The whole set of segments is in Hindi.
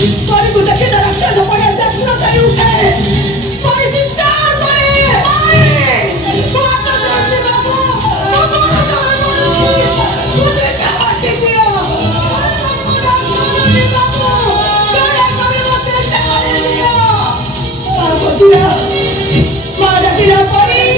Mari ku tak kita raksa supaya jatuh dari utai. Mari cinta mari. Mari. Kau akan terus kamu. Kau akan terus. Kau tidak sabar dia. Kau tidak sabar kamu. Kau tidak sabar dia. Aku tidak. Mana tidak mari.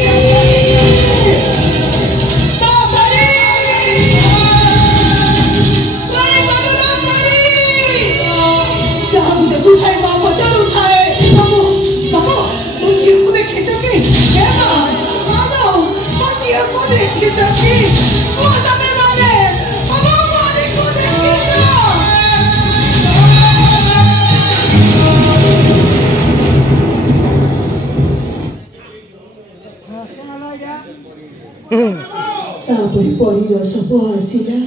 Tapos porido sopo asila.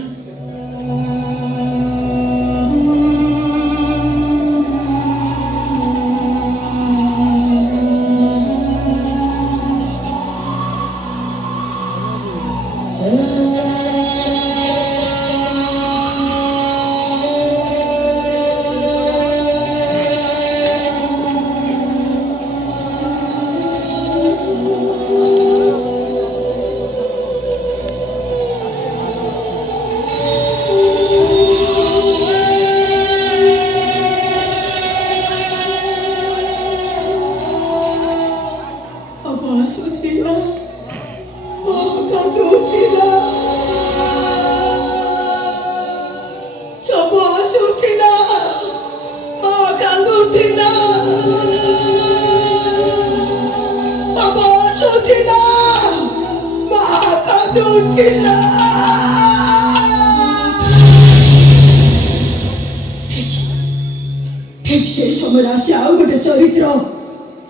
ठीक से समरा से आउ गोटे चरित्र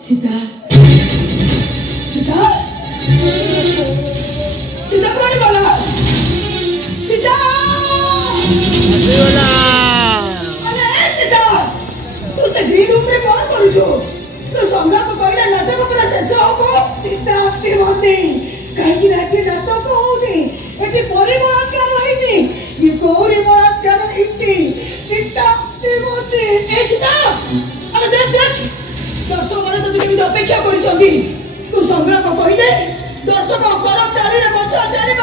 सीता सीता सीता कोन गला सीता अरे सीता तू से ग्रीन रूम रे कोन करू छो तो सम्राट को कहला नाटक पूरा शेष होबो सीता आसीबनी काहे कि राती नाटक होनी एटी परिबलात्कार होइनी ये गौरी बलात्कार होइची सीता आसीबनी ए सीता अरे देख दर्शक माने तो तुम अपेक्षा करिसंती तू सम्राट को कहले दर्शक कर ताली रे मचा चारे